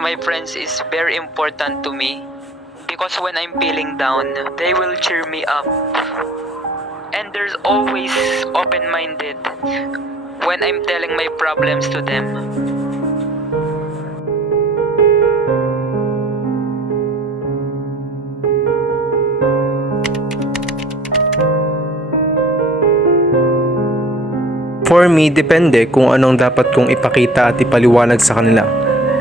telling my friends is very important to me. Because when I'm feeling down, they will cheer me up. And there's always open-minded when I'm telling my problems to them. For me, depende kung anong dapat kong ipakita at ipaliwanag sa kanila.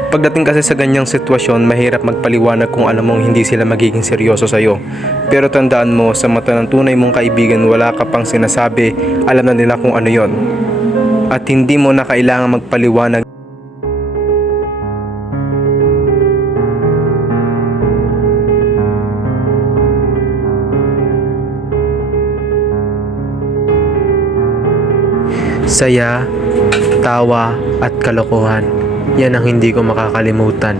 Pagdating kasi sa ganyang sitwasyon, mahirap magpaliwanag kung alam mong hindi sila magiging seryoso sa'yo. Pero tandaan mo, sa mata ng tunay mong kaibigan, wala ka pang sinasabi, alam na nila kung ano yon. At hindi mo na kailangan magpaliwanag. Saya, tawa at kalokohan, yan ang hindi ko makakalimutan.